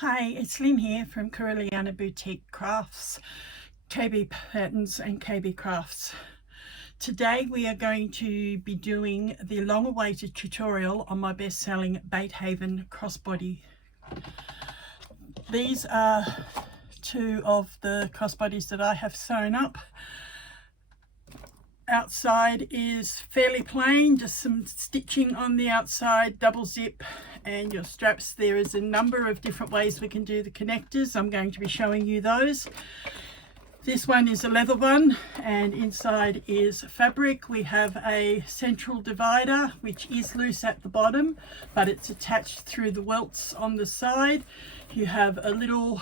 Hi, it's Lynn here from Corelliana Boutique Crafts, KB Patterns and KB Crafts. Today we are going to be doing the long-awaited tutorial on my best-selling Batehaven Crossbody. These are two of the crossbodies that I have sewn up. Outside is fairly plain, just some stitching on the outside, double zip, and your straps. There is a number of different ways we can do the connectors. I'm going to be showing you those. This one is a leather one, and inside is fabric. We have a central divider which is loose at the bottom, but it's attached through the welts on the side. You have a little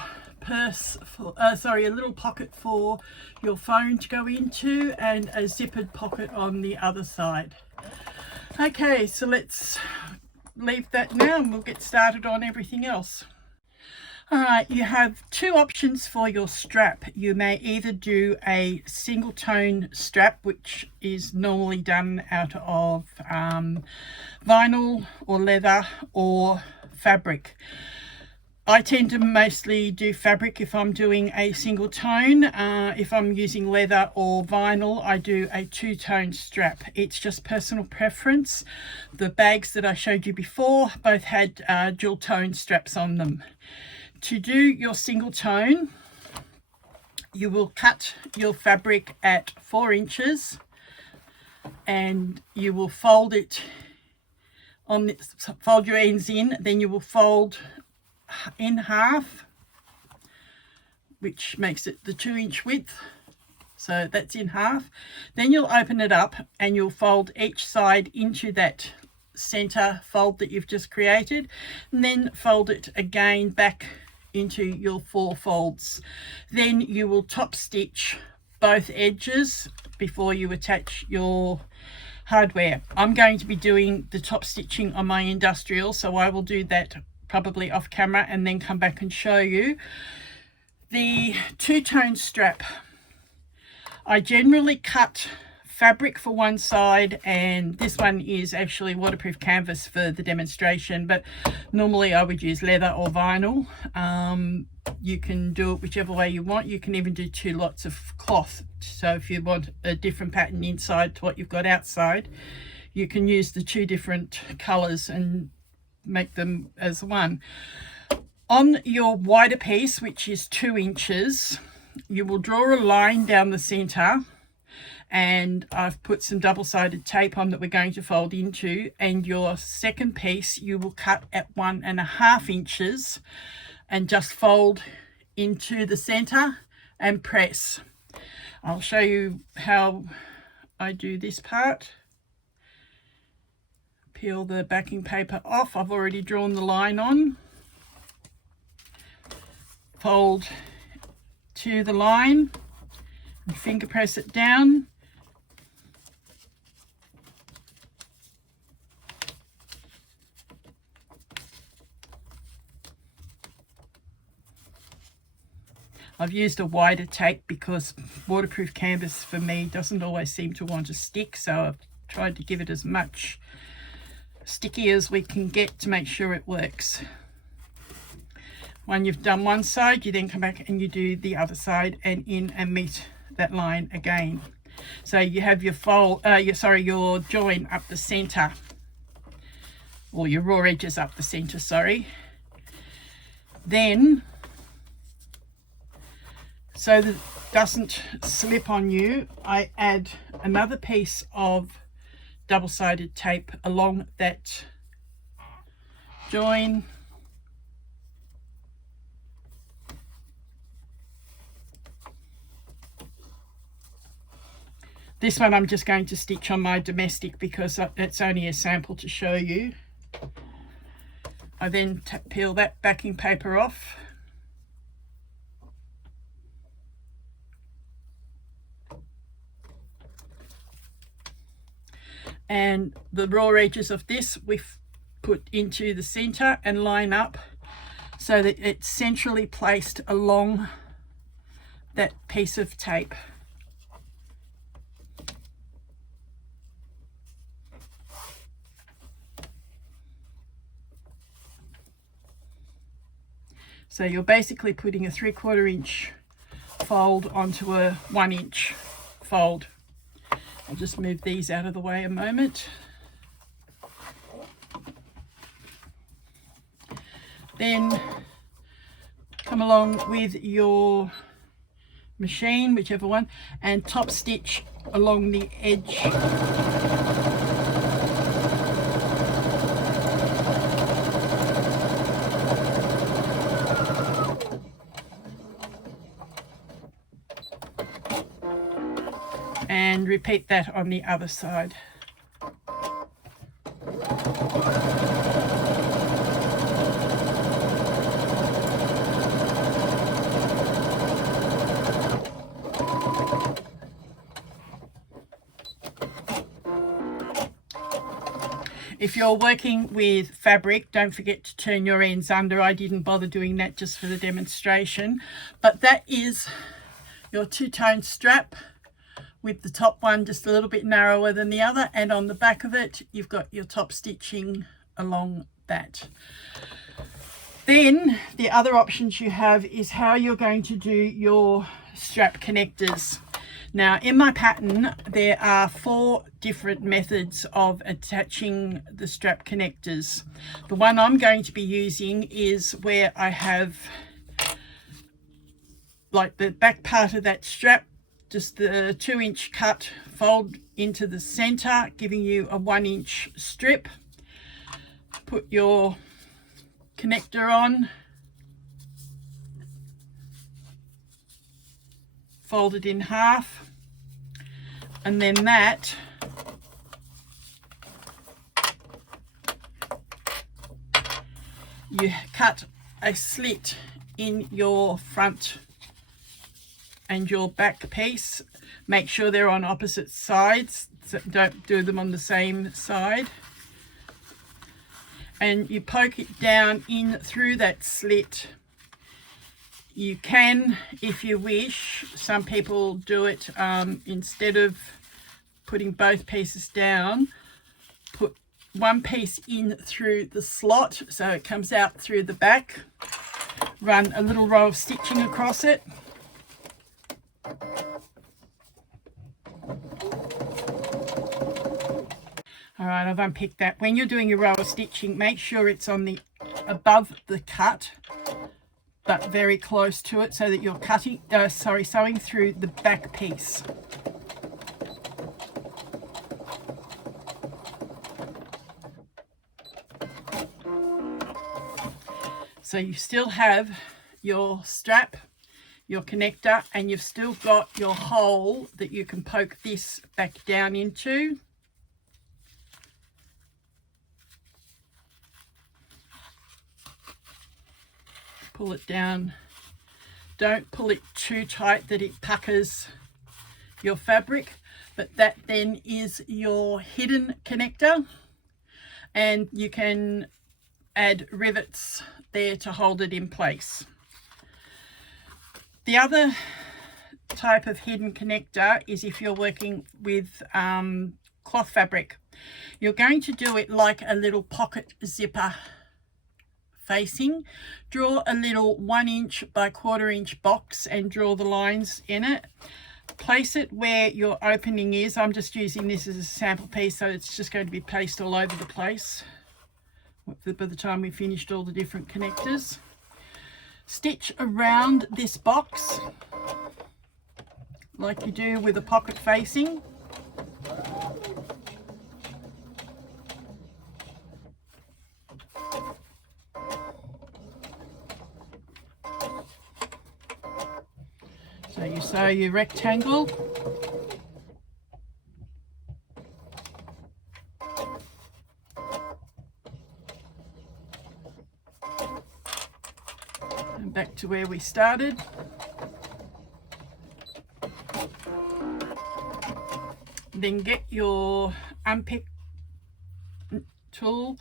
a little pocket for your phone to go into, and a zippered pocket on the other side. Okay, so let's leave that now and we'll get started on everything else. Alright, you have two options for your strap. You may either do a single tone strap, which is normally done out of vinyl or leather or fabric. I tend to mostly do fabric if I'm doing a single tone. If I'm using leather or vinyl, I do a two-tone strap. It's just personal preference. The bags that I showed you before both had dual tone straps on them. To do your single tone, you will cut your fabric at 4 inches and you will fold it fold your ends in, then you will fold in half, which makes it the 2-inch width, so that's in half. Then you'll open it up and you'll fold each side into that center fold that you've just created, and then fold it again back into your 4 folds. Then you will top stitch both edges before you attach your hardware. I'm going to be doing the top stitching on my industrial, so I will do that probably off camera and then come back and show you. The two-tone strap, I generally cut fabric for one side, and this one is actually waterproof canvas for the demonstration, but normally I would use leather or vinyl. You can do it whichever way you want. You can even do 2 lots of cloth, so if you want a different pattern inside to what you've got outside, you can use the 2 different colors and make them as one. On your wider piece, which is 2 inches, you will draw a line down the center, and I've put some double-sided tape on that we're going to fold into, and your second piece you will cut at 1.5 inches and just fold into the center and press. I'll show you how I do this part. Peel the backing paper off. I've already drawn the line on. Fold to the line and finger press it down. I've used a wider tape because waterproof canvas for me doesn't always seem to want to stick, so I've tried to give it as much sticky as we can get to make sure it works. When you've done one side, you then come back and you do the other side and in and meet that line again. So you have your your join up the center, or your raw edges up the center, sorry. Then, so that it doesn't slip on you, I add another piece of double-sided tape along that join. This one I'm just going to stitch on my domestic because it's only a sample to show you. I then peel that backing paper off. And the raw edges of this we've put into the center and line up so that it's centrally placed along that piece of tape. So you're basically putting a 3/4 inch fold onto a 1 inch fold. I'll just move these out of the way a moment. Then come along with your machine, whichever one, and top stitch along the edge. And repeat that on the other side. If you're working with fabric, don't forget to turn your ends under. I didn't bother doing that just for the demonstration, but that is your two-tone strap, with the top one just a little bit narrower than the other, and on the back of it you've got your top stitching along that. Then the other options you have is how you're going to do your strap connectors. Now in my pattern there are 4 different methods of attaching the strap connectors. The one I'm going to be using is where I have like the back part of that strap, just the 2-inch cut, fold into the center, giving you a 1-inch strip. Put your connector on, fold it in half, and then that you cut a slit in your front and your back piece. Make sure they're on opposite sides, so don't do them on the same side. And you poke it down in through that slit. You can, if you wish, some people do it instead of putting both pieces down, put one piece in through the slot so it comes out through the back, run a little row of stitching across it. All right, I've unpicked that. When you're doing your row of stitching, make sure it's on the above the cut, but very close to it, so that you're sewing through the back piece. So you still have your strap, your connector, and you've still got your hole that you can poke this back down into. Pull it down. Don't pull it too tight that it puckers your fabric, but that then is your hidden connector, and you can add rivets there to hold it in place. The other type of hidden connector is if you're working with cloth fabric. You're going to do it like a little pocket zipper facing. Draw a little 1-inch by 1/4 inch box and draw the lines in it. Place it where your opening is. I'm just using this as a sample piece, so it's just going to be placed all over the place by the time we finished all the different connectors. Stitch around this box like you do with a pocket facing. So you sew your rectangle, and back to where we started. Then get your unpick tool,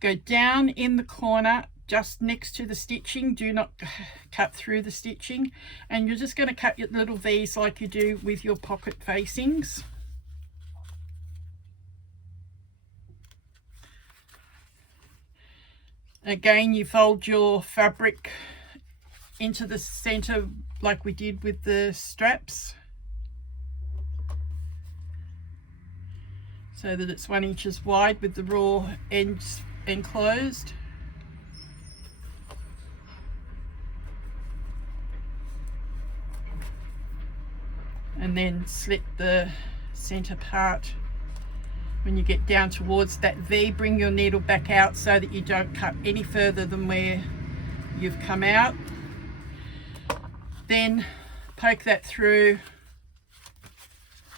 go down in the corner just next to the stitching. Do not cut through the stitching, and you're just going to cut your little V's like you do with your pocket facings. Again, you fold your fabric into the center like we did with the straps, so that it's 1 inch wide with the raw ends enclosed. And then slit the center part. When you get down towards that V, bring your needle back out so that you don't cut any further than where you've come out. Then poke that through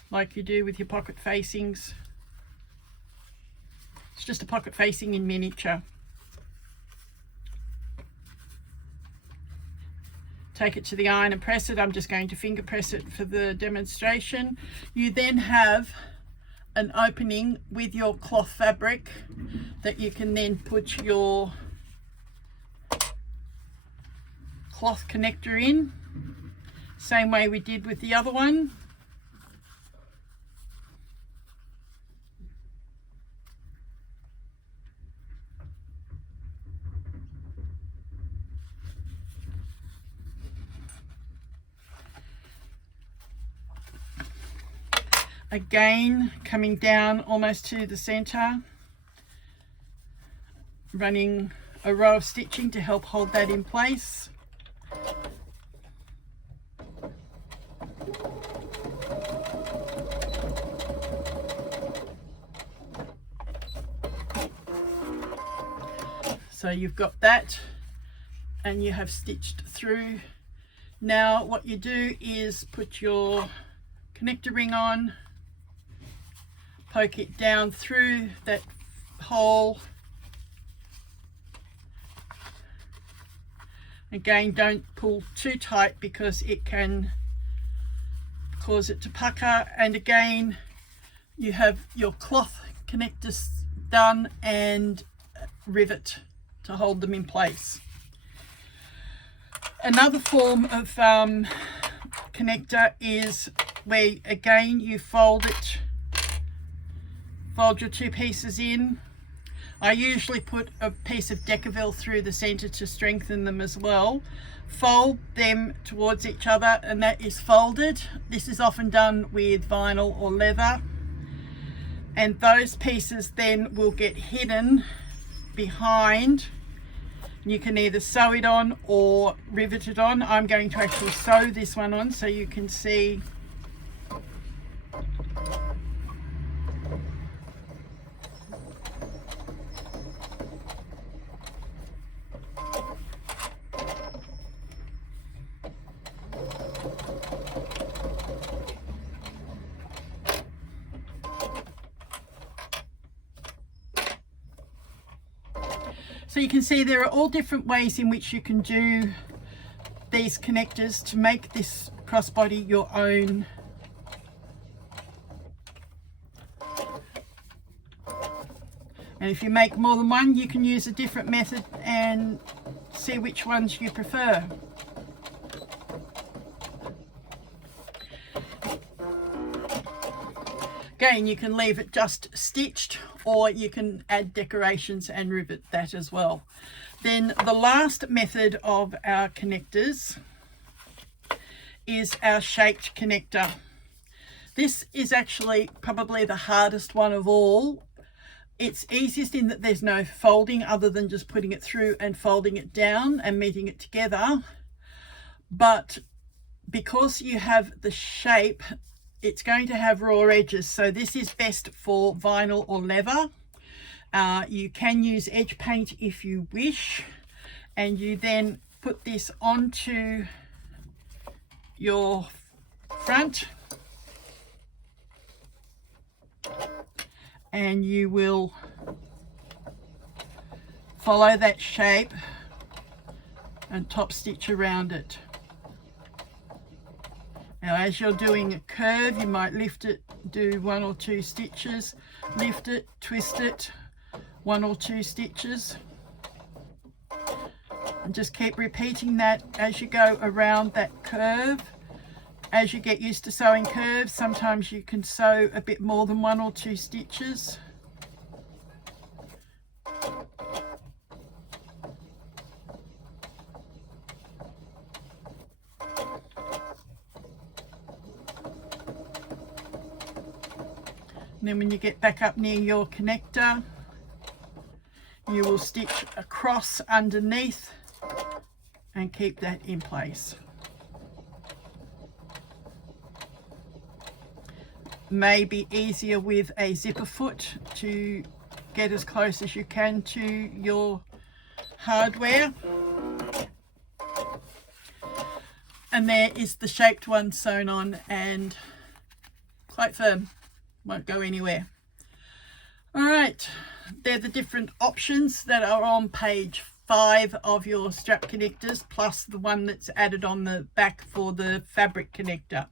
like you do with your pocket facings. It's just a pocket facing in miniature. Take it to the iron and press it. I'm just going to finger press it for the demonstration. You then have an opening with your cloth fabric that you can then put your cloth connector in, same way we did with the other one. Again, coming down almost to the center, running a row of stitching to help hold that in place. So you've got that and you have stitched through. Now what you do is put your connector ring on, poke it down through that hole. Again, don't pull too tight because it can cause it to pucker. And again, you have your cloth connectors done and rivet to hold them in place. Another form of connector is where again you fold your two pieces in. I usually put a piece of Decaville through the center to strengthen them as well. Fold them towards each other, and that is folded. This is often done with vinyl or leather, and those pieces then will get hidden behind. You can either sew it on or rivet it on. I'm going to actually sew this one on so you can see. So you can see there are all different ways in which you can do these connectors to make this crossbody your own. And if you make more than one, you can use a different method and see which ones you prefer. Again, you can leave it just stitched, or you can add decorations and rivet that as well. Then the last method of our connectors is our shaped connector. This is actually probably the hardest one of all. It's easiest in that there's no folding other than just putting it through and folding it down and meeting it together. But because you have the shape, it's going to have raw edges, so this is best for vinyl or leather. You can use edge paint if you wish, and you then put this onto your front, and you will follow that shape and top stitch around it. Now as you're doing a curve, you might lift it, do 1 or 2 stitches, lift it, twist it, 1 or 2 stitches, and just keep repeating that as you go around that curve. As you get used to sewing curves, sometimes you can sew a bit more than 1 or 2 stitches. And then when you get back up near your connector, you will stitch across underneath and keep that in place. May be easier with a zipper foot to get as close as you can to your hardware. And there is the shaped one sewn on and quite firm, won't go anywhere. All right, they're the different options that are on page 5 of your strap connectors, plus the one that's added on the back for the fabric connector.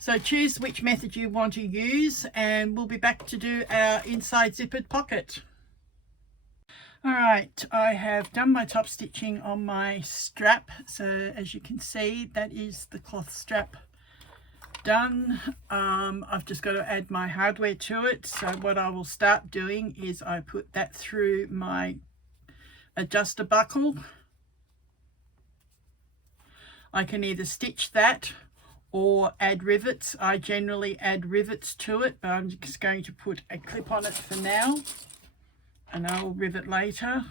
So choose which method you want to use, and we'll be back to do our inside zippered pocket. All right, I have done my top stitching on my strap. So as you can see, that is the cloth strap done. I've just got to add my hardware to it. So what I will start doing is I put that through my adjuster buckle. I can either stitch that or add rivets. I generally add rivets to it, but I'm just going to put a clip on it for now, and I'll rivet later.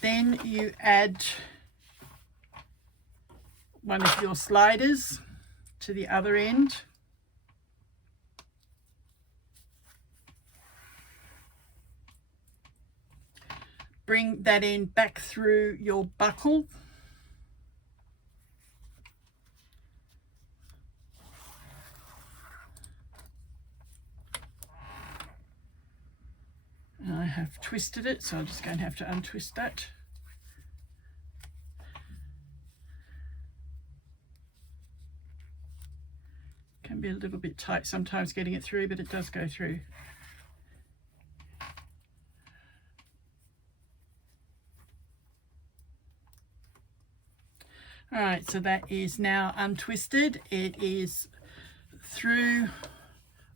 Then you add one of your sliders to the other end. Bring that end back through your buckle. I have twisted it, so I'm just going to have to untwist that. Can be a little bit tight sometimes getting it through, but it does go through. All right, so that is now untwisted. It is through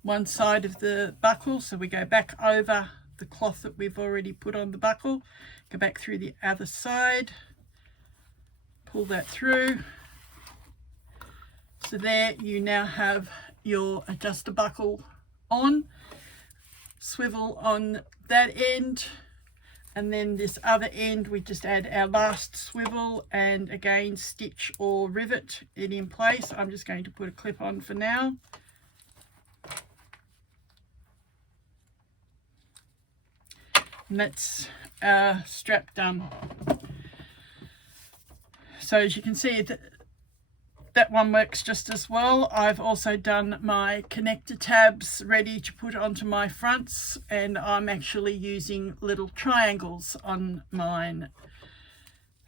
one side of the buckle, so we go back over the cloth that we've already put on the buckle, go back through the other side, pull that through. So there you now have your adjuster buckle on. Swivel on that end, and then this other end we just add our last swivel and again stitch or rivet it in place. I'm just going to put a clip on for now. And that's our strap done. So as you can see, that one works just as well. I've also done my connector tabs ready to put onto my fronts, and I'm actually using little triangles on mine.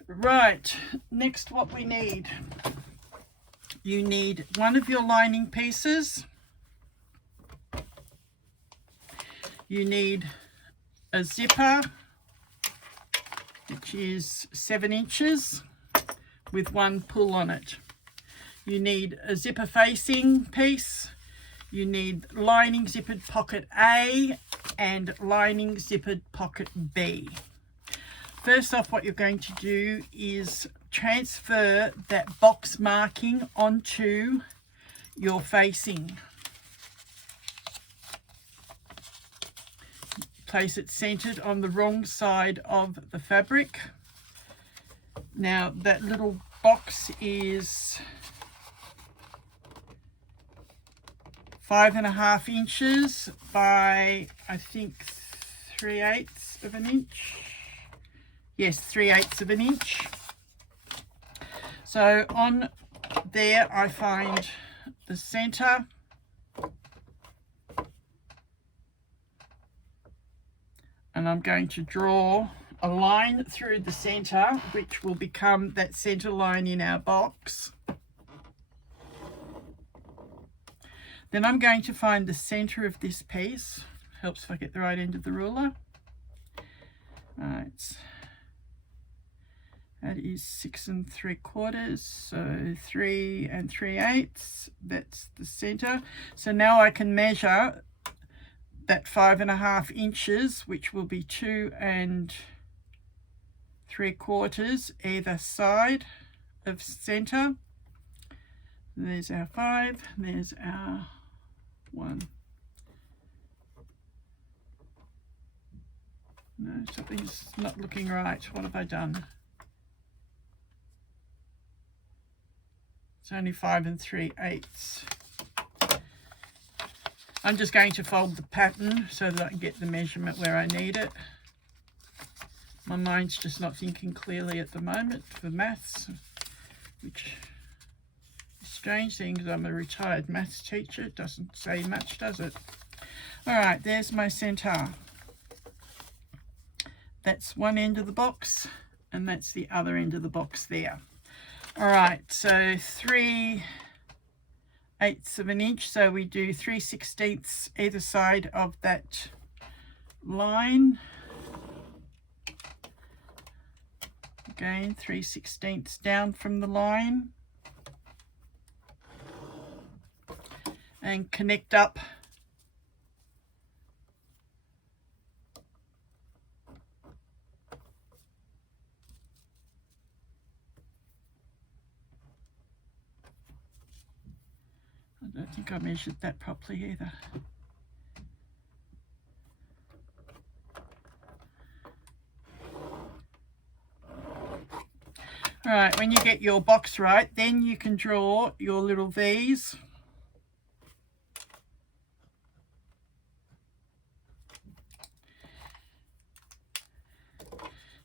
Right, next what we need. You need one of your lining pieces. You need a zipper, which is 7 inches with one pull on it. You need a zipper facing piece. You need lining zippered pocket A and lining zippered pocket B. First off, what you're going to do is transfer that box marking onto your facing. Place it centered on the wrong side of the fabric. Now that little box is 5.5 inches by, I think, 3/8 of an inch. Yes, 3/8 of an inch. So on there I find the center. And I'm going to draw a line through the center, which will become that center line in our box. Then I'm going to find the center of this piece. Helps if I get the right end of the ruler. Alright, that is 6 3/4, so 3 3/8. That's the center. So now I can measure that 5.5 inches, which will be 2 3/4 either side of center. There's our 5, there's our 1. No, something's not looking right. What have I done? It's only 5 3/8. I'm just going to fold the pattern so that I can get the measurement where I need it. My mind's just not thinking clearly at the moment for maths, which is a strange thing because I'm a retired maths teacher. It doesn't say much, does it? All right, there's my centre. That's one end of the box and that's the other end of the box there. All right, so 3/8 of an inch, so we do 3/16 either side of that line. Again, 3/16 down from the line and connect up I don't think I measured that properly either. All right, when you get your box right, then you can draw your little V's.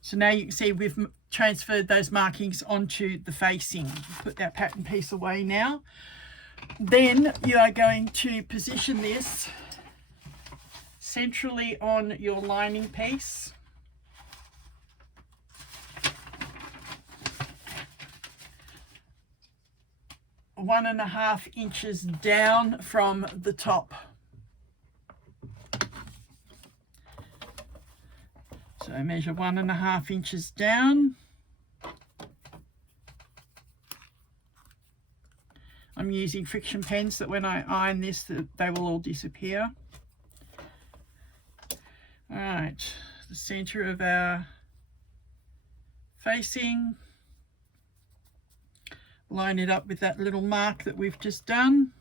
So now you can see we've transferred those markings onto the facing. Put that pattern piece away now. Then you are going to position this centrally on your lining piece. One and a half inches down from the top. So measure 1.5 inches down. I'm using friction pens that when I iron this, they will all disappear. All right, the center of our facing. Line it up with that little mark that we've just done.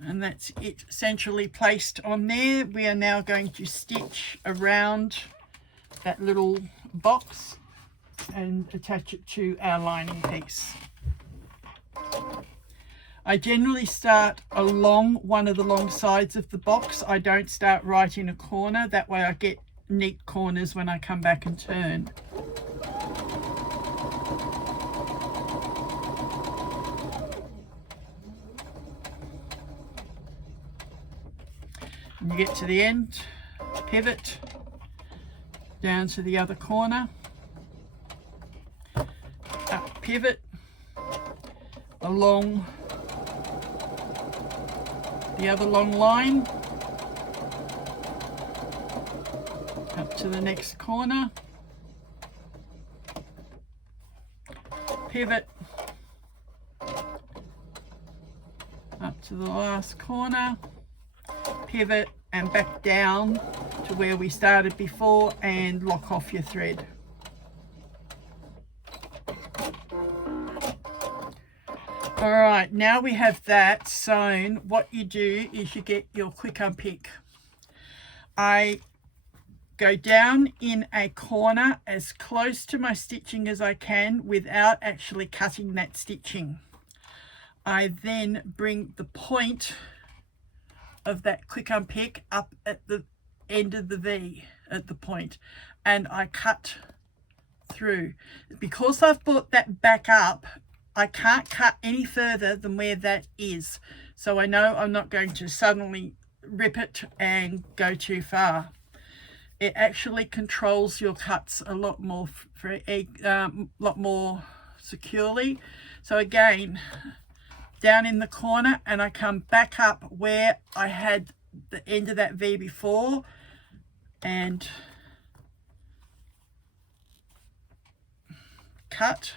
And that's it centrally placed on there. We are now going to stitch around that little box and attach it to our lining piece. I generally start along one of the long sides of the box. I don't start right in a corner. That way I get neat corners when I come back and turn. You get to the end, pivot down to the other corner, up pivot along the other long line, up to the next corner, pivot up to the last corner, pivot and back down to where we started before and lock off your thread. All right, now we have that sewn. What you do is you get your quick unpick. I go down in a corner as close to my stitching as I can without actually cutting that stitching. I then bring the point of that quick unpick up at the end of the V at the point, and I cut through. Because I've brought that back up, I can't cut any further than where that is, so I know I'm not going to suddenly rip it and go too far. It actually controls your cuts a lot more securely. So again, down in the corner, and I come back up where I had the end of that V before and cut.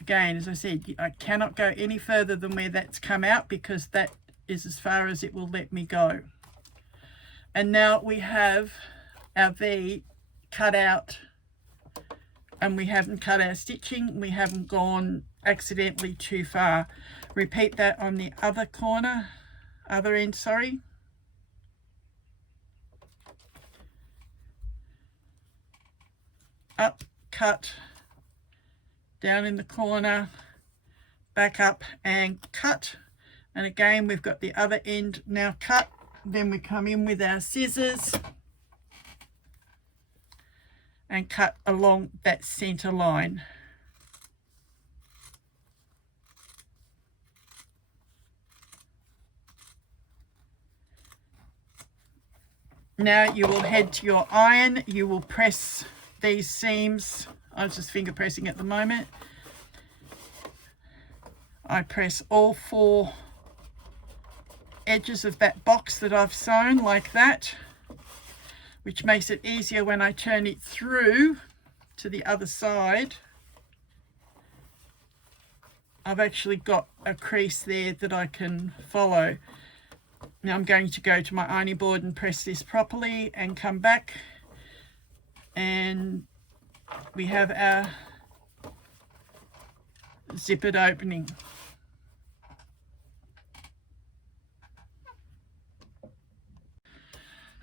Again, as I said, I cannot go any further than where that's come out because that is as far as it will let me go. And now we have our V cut out and we haven't cut our stitching, we haven't gone accidentally too far. Repeat that on the other corner, other end, sorry. Up, cut, down in the corner, back up and cut. And again, we've got the other end now cut. Then we come in with our scissors and cut along that center line. Now you will head to your iron. You will press these seams. I'm just finger pressing at the moment. I press all 4 edges of that box that I've sewn like that, which makes it easier when I turn it through to the other side. I've actually got a crease there that I can follow. Now I'm going to go to my ironing board and press this properly and come back, and we have our zippered opening.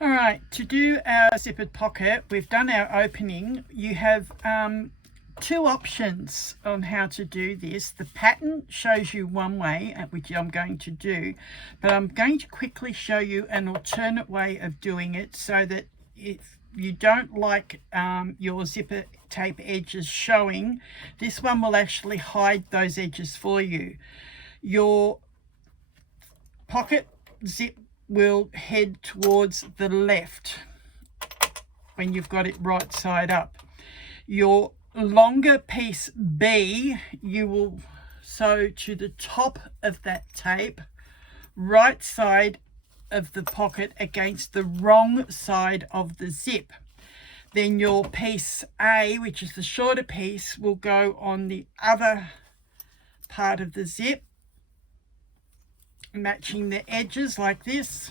All right, to do our zippered pocket, we've done our opening. You have 2 options on how to do this. The pattern shows you one way, which I'm going to do, but I'm going to quickly show you an alternate way of doing it, so that if you don't like your zipper tape edges showing, this one will actually hide those edges for you. Your pocket zip will head towards the left when you've got it right side up. Your longer piece B, you will sew to the top of that tape, right side of the pocket against the wrong side of the zip. Then your piece A, which is the shorter piece, will go on the other part of the zip, matching the edges like this.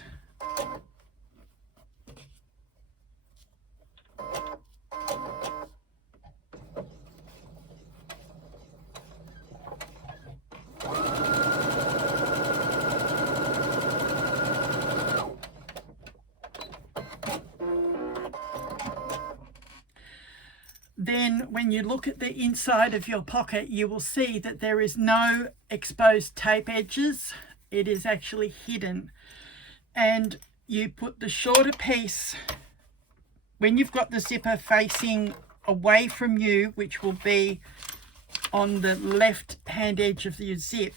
Then when you look at the inside of your pocket, you will see that there is no exposed tape edges. It is actually hidden. And you put the shorter piece, when you've got the zipper facing away from you, which will be on the left hand edge of your zip,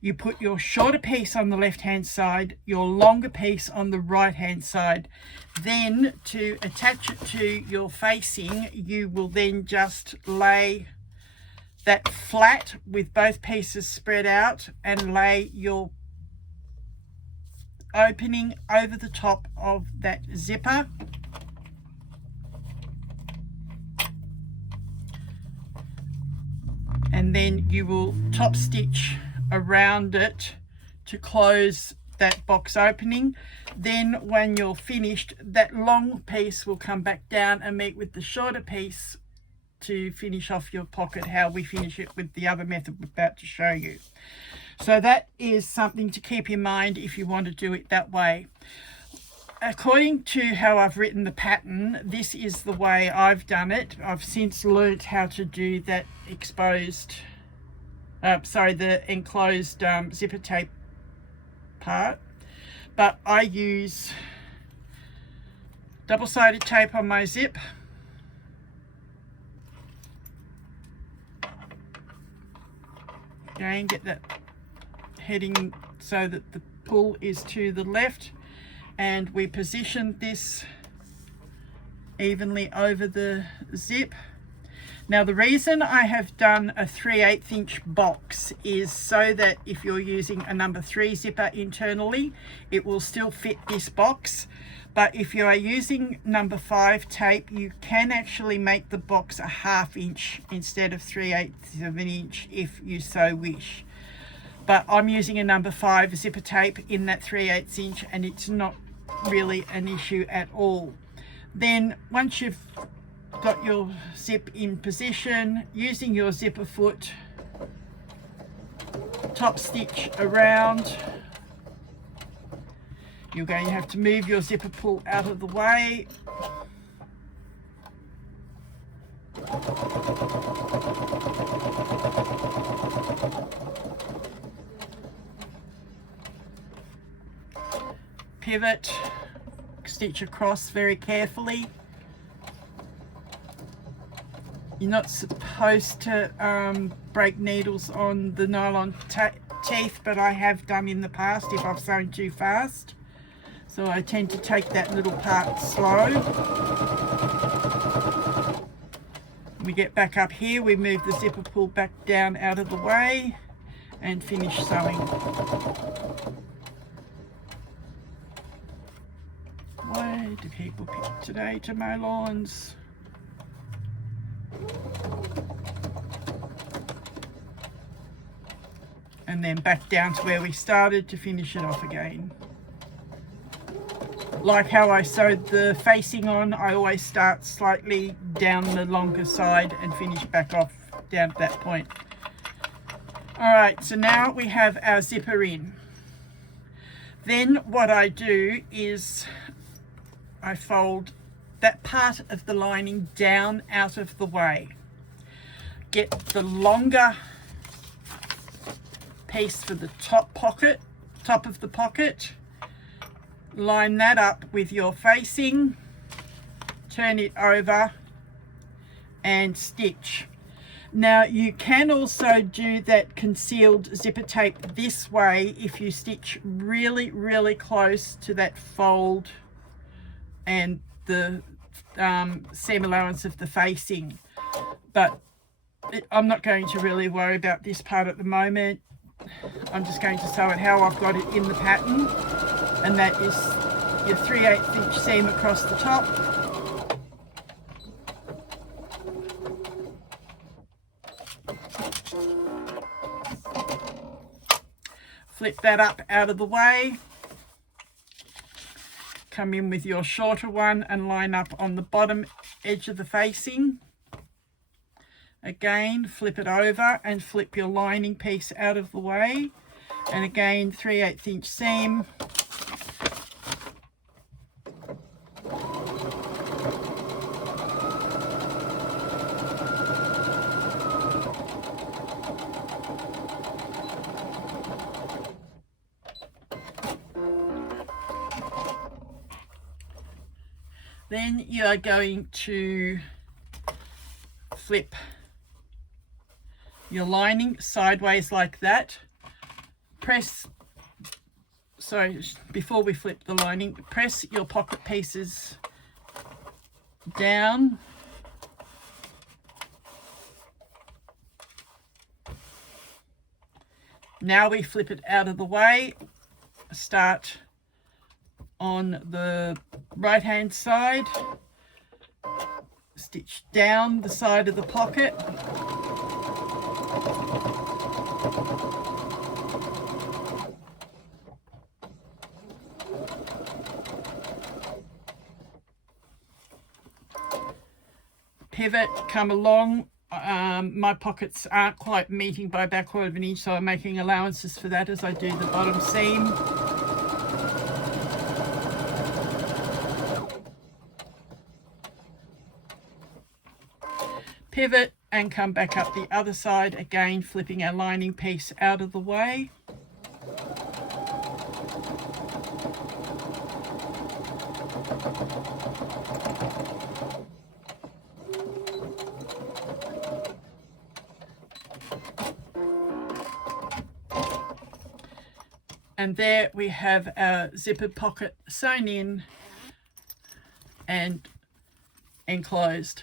you put your shorter piece on the left hand side, your longer piece on the right hand side. Then to attach it to your facing, you will then just lay that flat with both pieces spread out and lay your opening over the top of that zipper. And then you will top stitch around it to close that box opening. Then when you're finished, that long piece will come back down and meet with the shorter piece to finish off your pocket, how we finish it with the other method we're about to show you. So that is something to keep in mind if you want to do it that way. According to how I've written the pattern, this is the way I've done it. I've since learnt how to do that the enclosed zipper tape part, but I use double-sided tape on my zip. Again, get that heading so that the pull is to the left, and we position this evenly over the zip. Now the reason I have done a 3/8 inch box is so that if you're using a number 3 zipper internally, it will still fit this box. But if you are using number 5 tape, you can actually make the box a 1/2 inch instead of 3/8 of an inch if you so wish. But I'm using a number 5 zipper tape in that 3/8 inch, and it's not really an issue at all. Then once you've got your zip in position, using your zipper foot, top stitch around. You're going to have to move your zipper pull out of the way. Pivot, stitch across very carefully. You're not supposed to break needles on the nylon teeth, but I have done in the past if I've sewn too fast. So I tend to take that little part slow. We get back up here, we move the zipper pull back down out of the way and finish sewing. Why do people pick today to mow lawns? And then back down to where we started to finish it off again. Like how I sewed the facing on, I always start slightly down the longer side and finish back off down at that point. Alright, so now we have our zipper in. Then what I do is I fold that part of the lining down out of the way. Get the longer piece for the top of the pocket. Line that up with your facing, turn it over and stitch. Now you can also do that concealed zipper tape this way if you stitch really close to that fold and the seam allowance of the facing, but I'm not going to really worry about this part at the moment. I'm just going to sew it how I've got it in the pattern, and that is your 3/8 inch seam across the top, flip that up out of the way, come in with your shorter one and line up on the bottom edge of the facing. Again, flip it over and flip your lining piece out of the way, and again 3/8 inch seam, then you are going to flip your lining sideways like that. Press, so before we flip the lining, press your pocket pieces down. Now we flip it out of the way. Start on the right hand side, stitch down the side of the pocket, pivot, come along. My pockets aren't quite meeting by about 1/4 of an inch, so I'm making allowances for that as I do the bottom seam. Pivot and come back up the other side, again flipping our lining piece out of the way. And there we have our zippered pocket sewn in and enclosed.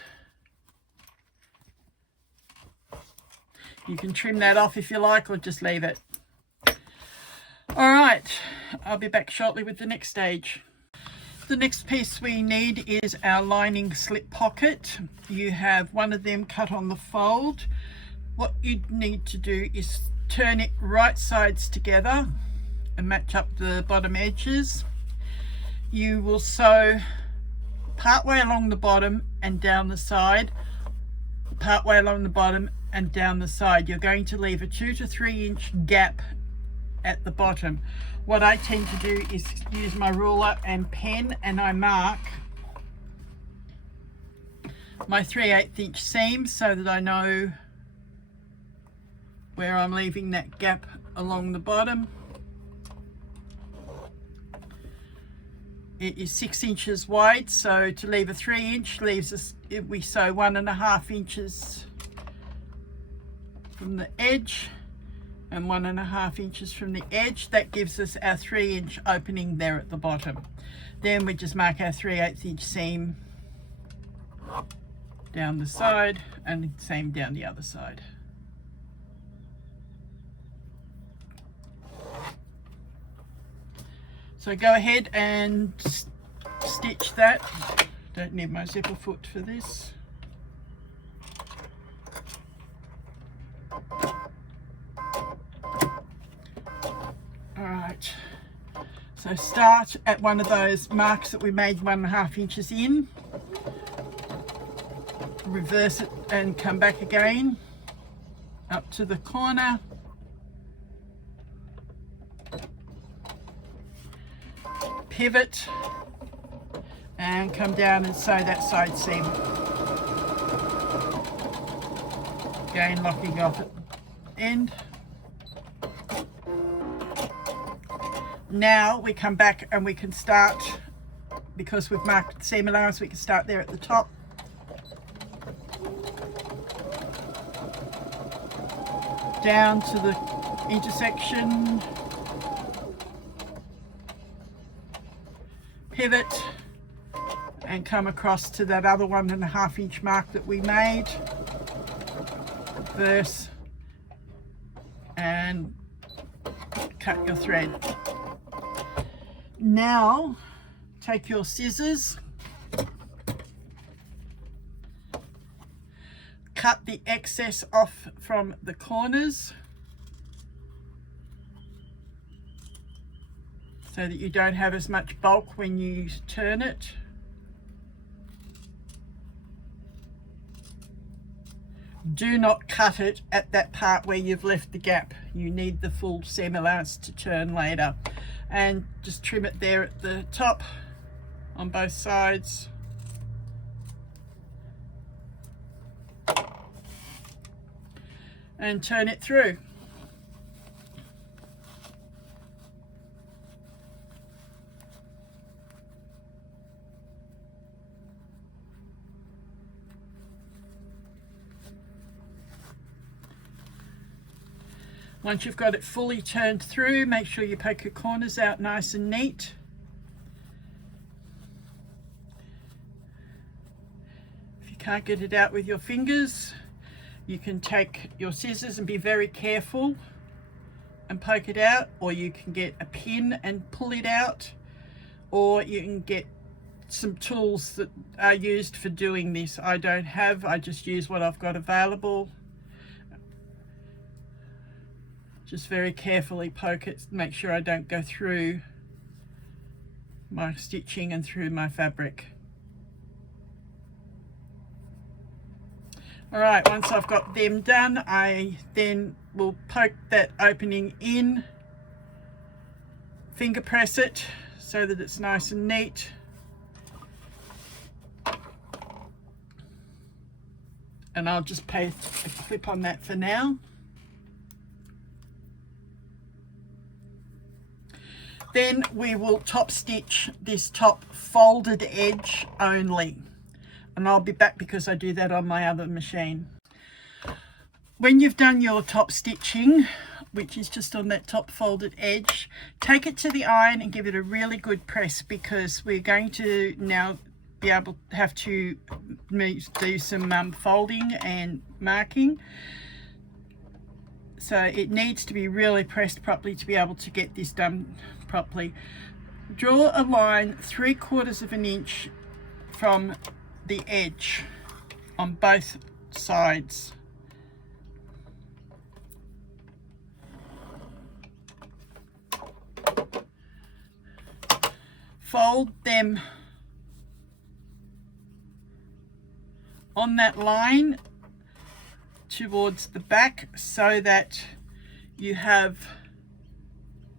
You can trim that off if you like, or just leave it. All right, I'll be back shortly with the next stage. The next piece we need is our lining slip pocket. You have one of them cut on the fold. What you need to do is turn it right sides together and match up the bottom edges. You will sew part way along the bottom and down the side, part way along the bottom and down the side. You're going to leave a 2 to 3 inch gap at the bottom. What I tend to do is use my ruler and pen, and I mark my 3/8 inch seam so that I know where I'm leaving that gap along the bottom. It is 6 inches wide, so to leave a 3 inch leaves us, if we sew 1.5 inches from the edge and 1.5 inches from the edge, that gives us our 3 inch opening there at the bottom. Then we just mark our 3/8 inch seam down the side and same down the other side. So go ahead and stitch that. Don't need my zipper foot for this. Alright, so start at one of those marks that we made 1.5 inches in. Reverse it and come back again up to the corner. Pivot and come down and sew that side seam. Again, locking off at the end. Now we come back and we can start, because we've marked the seam allowance, we can start there at the top. Down to the intersection. Pivot and come across to that other 1.5 inch mark that we made. Reverse and cut your thread. Now take your scissors, cut the excess off from the corners so that you don't have as much bulk when you turn it. Do not cut it at that part where you've left the gap. You need the full seam allowance to turn later. And just trim it there at the top on both sides. And turn it through. Once you've got it fully turned through, make sure you poke your corners out nice and neat. If you can't get it out with your fingers, you can take your scissors and be very careful and poke it out, or you can get a pin and pull it out, or you can get some tools that are used for doing this. I don't have, I just use what I've got available. Just very carefully poke it, make sure I don't go through my stitching and through my fabric. All right, once I've got them done, I then will poke that opening in, finger press it so that it's nice and neat. And I'll just paste a clip on that for now. Then we will top stitch this top folded edge only. And I'll be back because I do that on my other machine. When you've done your top stitching, which is just on that top folded edge, take it to the iron and give it a really good press, because we're going to now be able to have to do some folding and marking. So it needs to be really pressed properly to be able to get this done properly. Draw a line 3/4 of an inch from the edge on both sides. Fold them on that line towards the back so that you have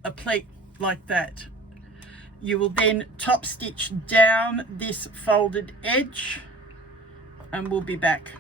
a pleat like that. You will then top stitch down this folded edge, and we'll be back.